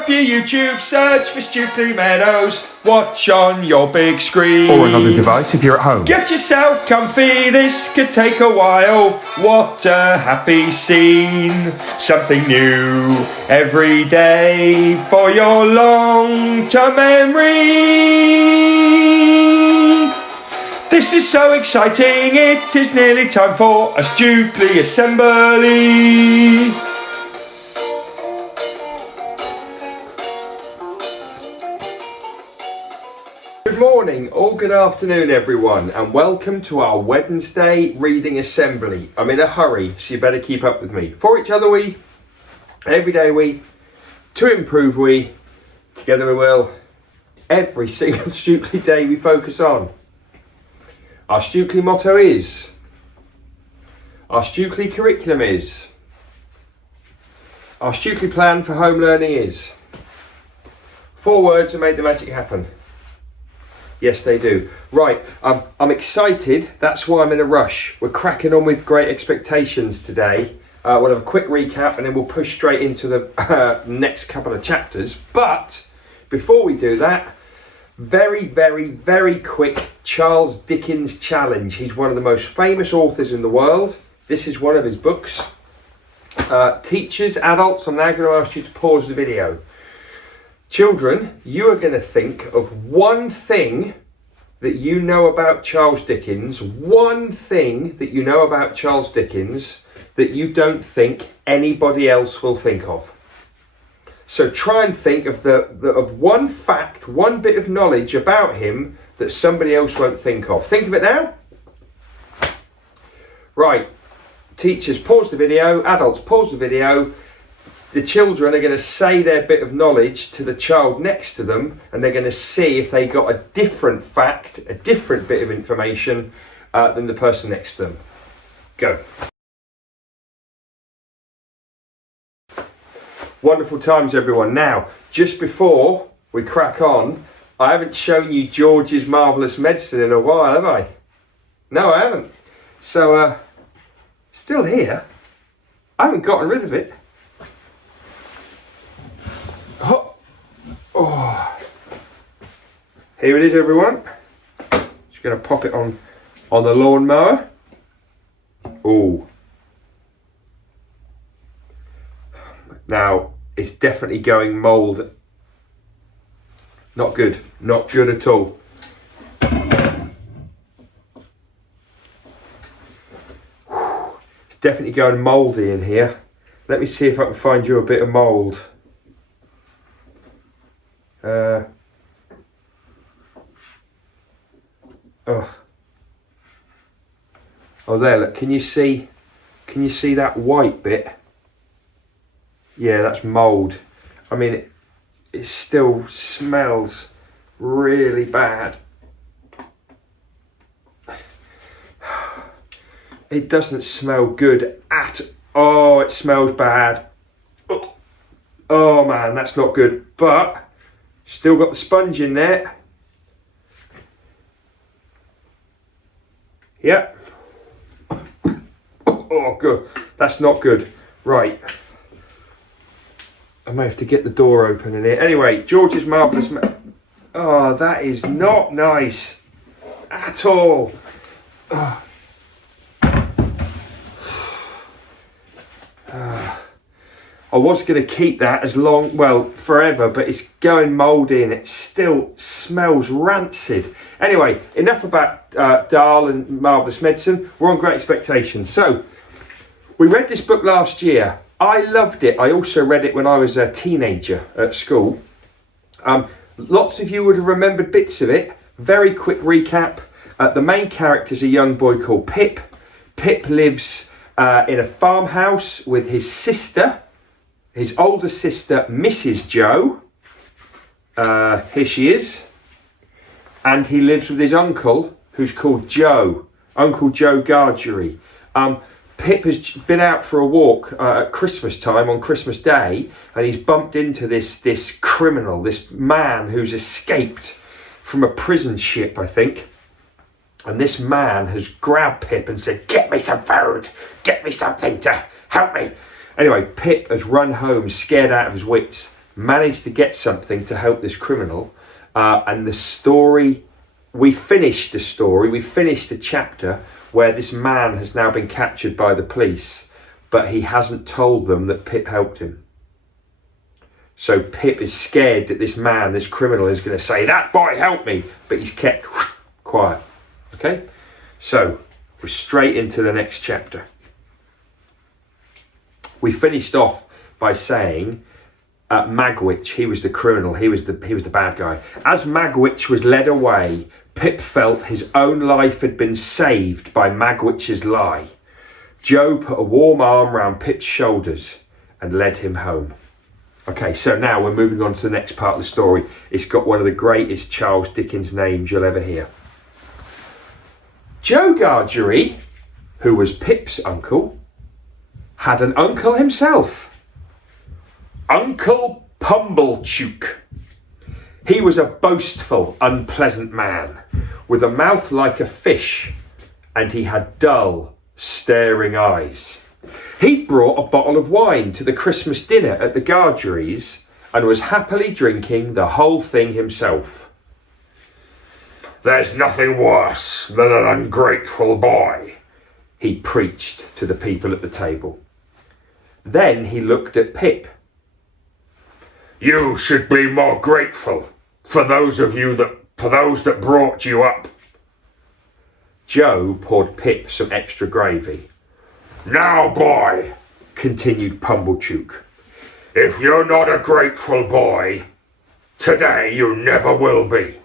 up your YouTube, search for Stukeley Meadows, watch on your big screen. Or another device if you're at home. Get yourself comfy, this could take a while. What a happy scene. Something new every day for your long-term memory. This is so exciting, it is nearly time for a Stukeley assembly. Good morning or good afternoon everyone, and welcome to our Wednesday reading assembly. I'm in a hurry, so you better keep up with me. For each other we, every day we, to improve we, together we will, every single Stukeley day we focus on. Our Stukeley motto is, our Stukeley curriculum is, our Stukeley plan for home learning is, 4 words that make the magic happen. Yes, they do. Right, I'm excited. That's why I'm in a rush. We're cracking on with Great Expectations today. We'll have a quick recap and then we'll push straight into the next couple of chapters. But before we do that, very quick Charles Dickens challenge. He's one of the most famous authors in the world. This is one of his books. Teachers, adults, I'm now going to ask you to pause the video. Children, you are going to think of one thing that you know about Charles Dickens, one thing that you know about Charles Dickens that you don't think anybody else will think of. So try and think of of one fact, one bit of knowledge about him that somebody else won't think of. Think of it now. Right, teachers, pause the video, adults, pause the video. The children are going to say their bit of knowledge to the child next to them, and they're going to see if they got a different fact, a different bit of information than the person next to them. Go. Wonderful times, everyone. Now, just before we crack on, I haven't shown you George's Marvellous Medicine in a while, have I? No, I haven't. So, still here. I haven't gotten rid of it. Oh. Here it is, everyone. Just going to pop it on the lawnmower. Oh. Now, it's definitely going mould. Not good. Not good at all. It's definitely going mouldy in here. Let me see if I can find you a bit of mould. Oh, there, look, can you see that white bit? Yeah, that's mould. I mean, it still smells really bad. It doesn't smell good at all. Oh, it smells bad. Oh man, that's not good, but still got the sponge in there. Yep. Oh, good. That's not good. Right. I may have to get the door open in here. Anyway, George's Marvellous... Oh, that is not nice at all. Oh. I was going to keep that as long, well, forever, but it's going mouldy and it still smells rancid. Anyway, enough about Dahl and Marvellous Medicine. We're on Great Expectations. So, we read this book last year. I loved it. I also read it when I was a teenager at school. Lots of you would have remembered bits of it. Very quick recap. The main character is a young boy called Pip. Pip lives in a farmhouse with his sister. His older sister, Mrs. Joe, here she is, and he lives with his uncle, who's called Joe, Uncle Joe Gargery. Pip has been out for a walk at Christmas time, on Christmas Day, and he's bumped into this criminal, this man who's escaped from a prison ship, I think. And this man has grabbed Pip and said, "Get me some food, get me something to help me." Anyway, Pip has run home, scared out of his wits, managed to get something to help this criminal, and the story, we finished the chapter where this man has now been captured by the police, but he hasn't told them that Pip helped him. So Pip is scared that this man, this criminal, is going to say, "That boy helped me," but he's kept quiet. Okay, so we're straight into the next chapter. We finished off by saying Magwitch, he was the criminal, he was the bad guy. As Magwitch was led away, Pip felt his own life had been saved by Magwitch's lie. Joe put a warm arm round Pip's shoulders and led him home. Okay, so now we're moving on to the next part of the story. It's got one of the greatest Charles Dickens names you'll ever hear. Joe Gargery, who was Pip's uncle, had an uncle himself, Uncle Pumblechook. He was a boastful, unpleasant man, with a mouth like a fish, and he had dull, staring eyes. He brought a bottle of wine to the Christmas dinner at the Gargerys and was happily drinking the whole thing himself. "There's nothing worse than an ungrateful boy," he preached to the people at the table. Then he looked at Pip. "You should be more grateful for those that brought you up." Joe poured Pip some extra gravy. "Now, boy," continued Pumblechook, "if you're not a grateful boy, today you never will be."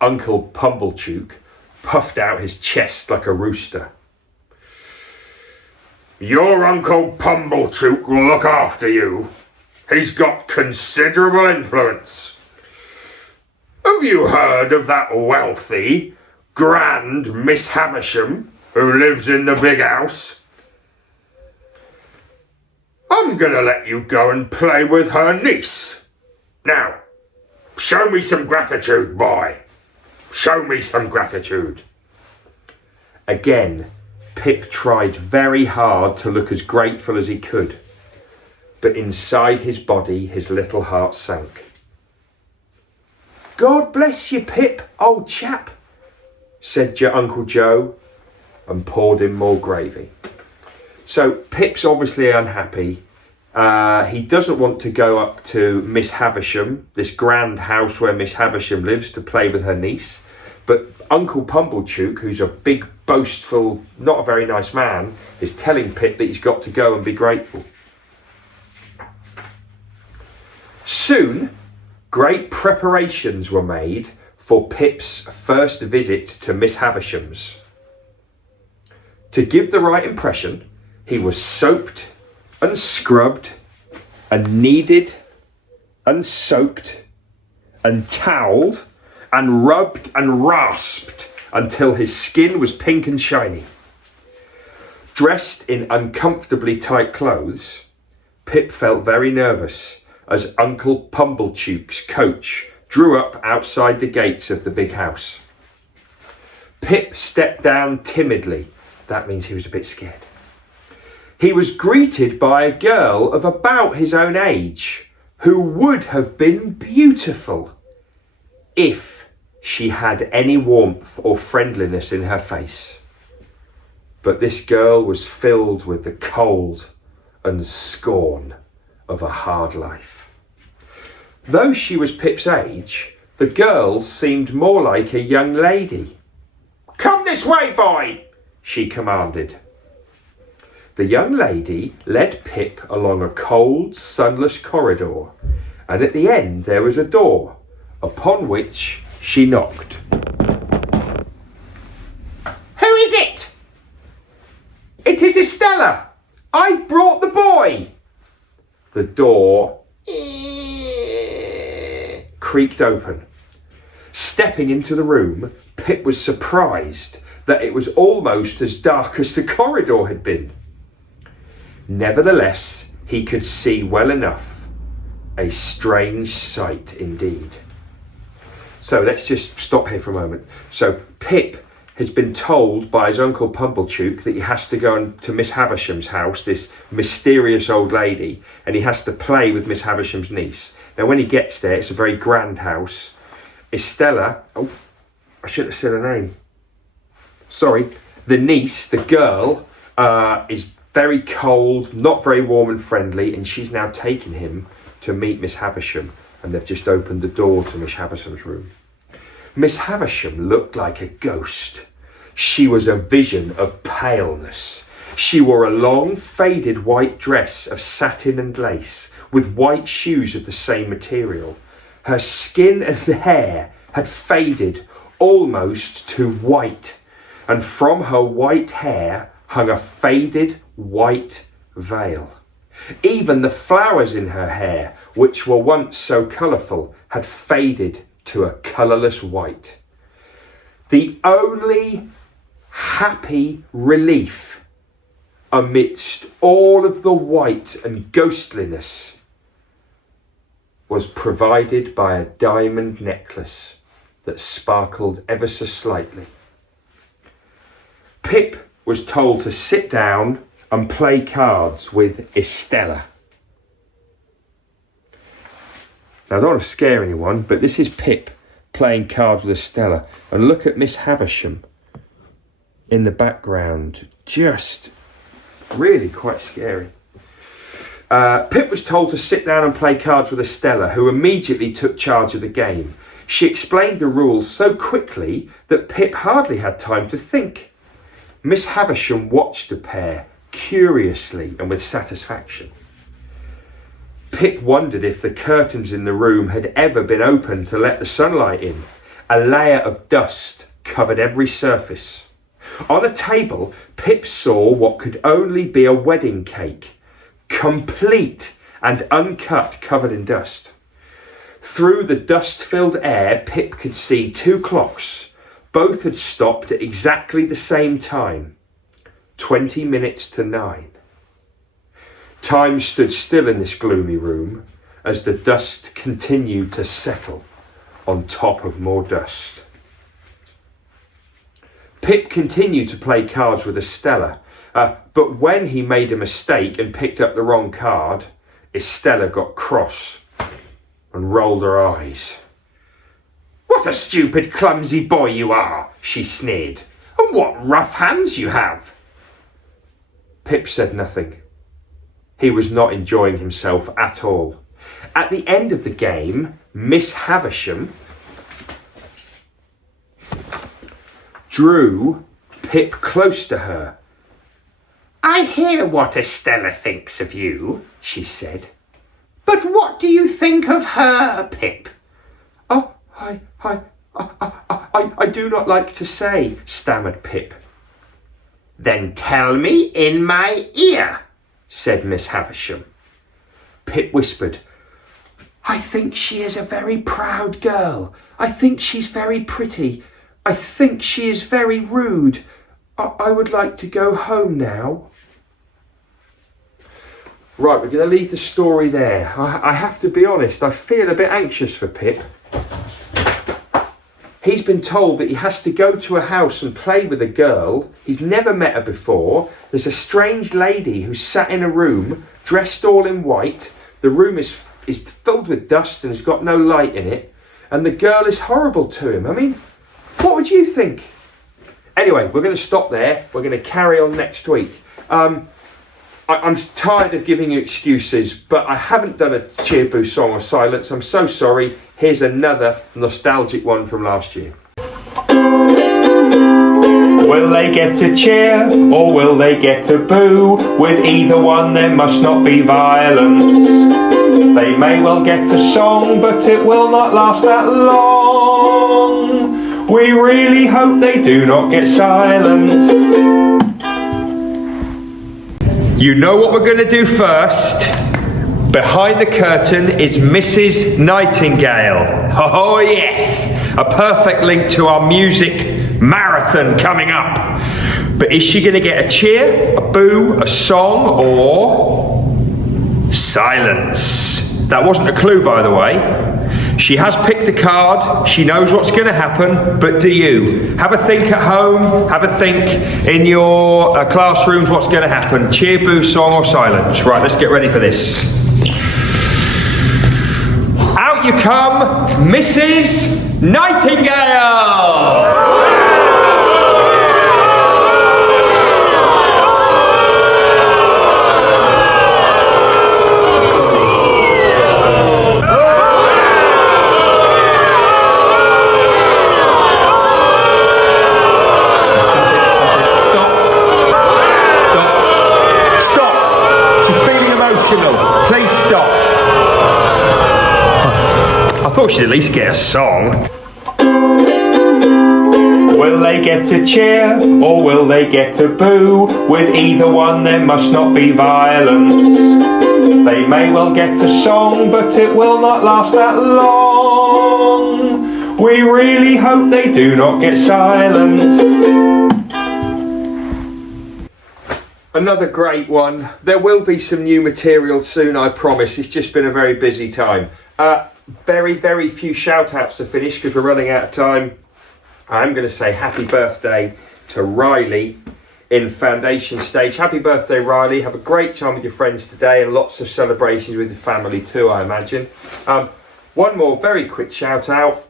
Uncle Pumblechook puffed out his chest like a rooster. "Your Uncle Pumblechook will look after you. He's got considerable influence. Have you heard of that wealthy, grand Miss Havisham who lives in the big house? I'm going to let you go and play with her niece. Now, show me some gratitude, boy. Show me some gratitude." Again, Pip tried very hard to look as grateful as he could, but inside his body his little heart sank. "God bless you, Pip, old chap," said your Uncle Joe, and poured him more gravy. So Pip's obviously unhappy. He doesn't want to go up to Miss Havisham, this grand house where Miss Havisham lives, to play with her niece. But Uncle Pumblechook, who's a big, boastful, not a very nice man, is telling Pip that he's got to go and be grateful. Soon, great preparations were made for Pip's first visit to Miss Havisham's. To give the right impression, he was soaped and scrubbed and kneaded and soaked and towelled and rubbed and rasped until his skin was pink and shiny. Dressed in uncomfortably tight clothes, Pip felt very nervous as Uncle Pumblechook's coach drew up outside the gates of the big house. Pip stepped down timidly. That means he was a bit scared. He was greeted by a girl of about his own age, who would have been beautiful if she had any warmth or friendliness in her face. But this girl was filled with the cold and scorn of a hard life. Though she was Pip's age, the girl seemed more like a young lady. "Come this way, boy," she commanded. The young lady led Pip along a cold, sunless corridor, and at the end there was a door, upon which she knocked. "Who is it?" "It is Estella. I've brought the boy." The door creaked open. Stepping into the room, Pip was surprised that it was almost as dark as the corridor had been. Nevertheless, he could see well enough. A strange sight indeed. So let's just stop here for a moment. So Pip has been told by his uncle Pumblechook that he has to go to Miss Havisham's house, this mysterious old lady, and he has to play with Miss Havisham's niece. Now when he gets there, it's a very grand house. Estella, oh, I should have said her name. Sorry, the niece, the girl, is very cold, not very warm and friendly, and she's now taken him to meet Miss Havisham, and they've just opened the door to Miss Havisham's room. Miss Havisham looked like a ghost. She was a vision of paleness. She wore a long, faded white dress of satin and lace, with white shoes of the same material. Her skin and hair had faded almost to white, and from her white hair hung a faded white veil. Even the flowers in her hair, which were once so colourful, had faded to a colourless white. The only happy relief amidst all of the white and ghostliness was provided by a diamond necklace that sparkled ever so slightly. Pip was told to sit down and play cards with Estella. Now, I don't want to scare anyone, but this is Pip playing cards with Estella. And look at Miss Havisham in the background. Just really quite scary. Pip was told to sit down and play cards with Estella, who immediately took charge of the game. She explained the rules so quickly that Pip hardly had time to think. Miss Havisham watched the pair curiously and with satisfaction. Pip wondered if the curtains in the room had ever been opened to let the sunlight in. A layer of dust covered every surface. On a table, Pip saw what could only be a wedding cake, complete and uncut, covered in dust. Through the dust-filled air, Pip could see 2 clocks. Both had stopped at exactly the same time, 20 minutes to 9. Time stood still in this gloomy room as the dust continued to settle on top of more dust. Pip continued to play cards with Estella, but when he made a mistake and picked up the wrong card, Estella got cross and rolled her eyes. "What a stupid, clumsy boy you are," she sneered. "And what rough hands you have." Pip said nothing. He was not enjoying himself at all. At the end of the game, Miss Havisham drew Pip close to her. "I hear what Estella thinks of you," she said. "But what do you think of her, Pip?" "Oh, I do not like to say," stammered Pip. "Then tell me in my ear," said Miss Havisham. Pip whispered, "I think she is a very proud girl. I think she's very pretty. I think she is very rude. I would like to go home now." Right, we're going to leave the story there. I have to be honest, I feel a bit anxious for Pip. He's been told that he has to go to a house and play with a girl. He's never met her before. There's a strange lady who's sat in a room, dressed all in white. The room is filled with dust and has got no light in it. And the girl is horrible to him. I mean, what would you think? Anyway, we're going to stop there. We're going to carry on next week. I'm tired of giving you excuses, but I haven't done a cheer boost song of silence. I'm so sorry. Here's another nostalgic one from last year. Will they get a cheer or will they get a boo? With either one there must not be violence. They may well get a song, but it will not last that long. We really hope they do not get silence. You know what we're going to do first? Behind the curtain is Mrs. Nightingale. Oh yes, a perfect link to our music marathon coming up. But is she going to get a cheer, a boo, a song, or silence? That wasn't a clue, by the way. She has picked a card, she knows what's going to happen, but do you? Have a think at home, have a think in your classrooms what's going to happen. Cheer, boo, song or silence. Right, let's get ready for this. Out you come, Mrs. Nightingale! Please stop. I thought she'd at least get a song. Will they get a cheer or will they get a boo? With either one there must not be violence. They may well get a song but it will not last that long. We really hope they do not get silence. Another great one. There will be some new material soon, I promise. It's just been a very busy time. Very few shout outs to finish because we're running out of time. I'm going to say happy birthday to Riley in foundation stage. Happy birthday, Riley. Have a great time with your friends today and lots of celebrations with the family too, I imagine. One more very quick shout out.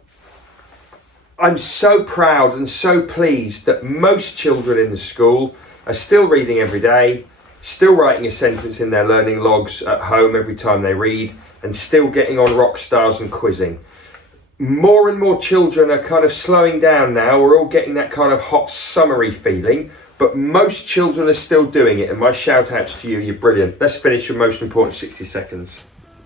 I'm so proud and so pleased that most children in the school are still reading every day, still writing a sentence in their learning logs at home every time they read, and still getting on rock stars and quizzing. More and more children are kind of slowing down now. We're all getting that kind of hot summery feeling, but most children are still doing it, and my shout outs to you, you're brilliant. Let's finish with most important 60 seconds.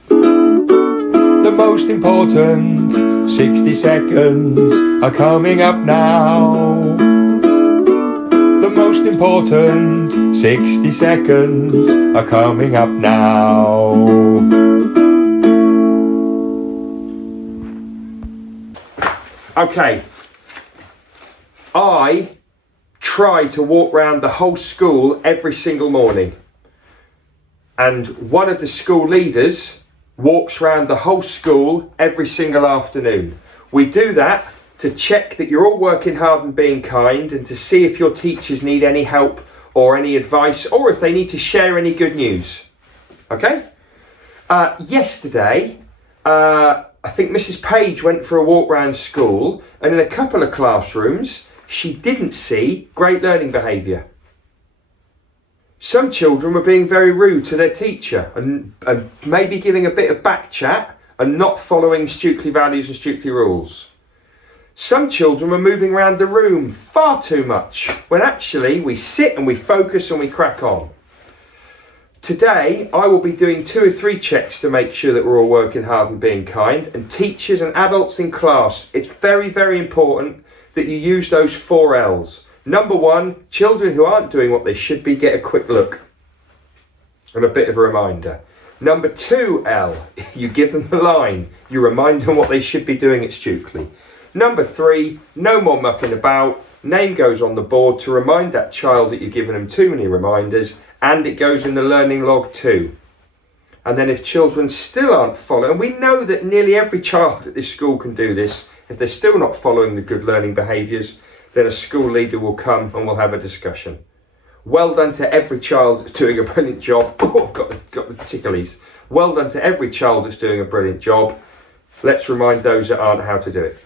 The most important 60 seconds are coming up now. The most important 60 seconds are coming up now. Okay, I try to walk around the whole school every single morning, and one of the school leaders walks around the whole school every single afternoon. We do that to check that you're all working hard and being kind, and to see if your teachers need any help or any advice, or if they need to share any good news. Okay? Yesterday, I think Mrs. Page went for a walk around school, and in a couple of classrooms, she didn't see great learning behaviour. Some children were being very rude to their teacher and maybe giving a bit of back chat and not following Stukeley values and Stukeley rules. Some children were moving around the room far too much, when actually we sit and we focus and we crack on. Today, I will be doing 2 or 3 checks to make sure that we're all working hard and being kind, and teachers and adults in class, it's very important that you use those 4 L's. Number 1, children who aren't doing what they should be get a quick look and a bit of a reminder. Number 2 L, you give them the line, you remind them what they should be doing at Stukeley. Number 3, no more mucking about. Name goes on the board to remind that child that you're giving them too many reminders, and it goes in the learning log too. And then if children still aren't following, and we know that nearly every child at this school can do this, if they're still not following the good learning behaviours, then a school leader will come and we'll have a discussion. Well done to every child that's doing a brilliant job. Oh, I've got the ticklies. Well done to every child that's doing a brilliant job. Let's remind those that aren't how to do it.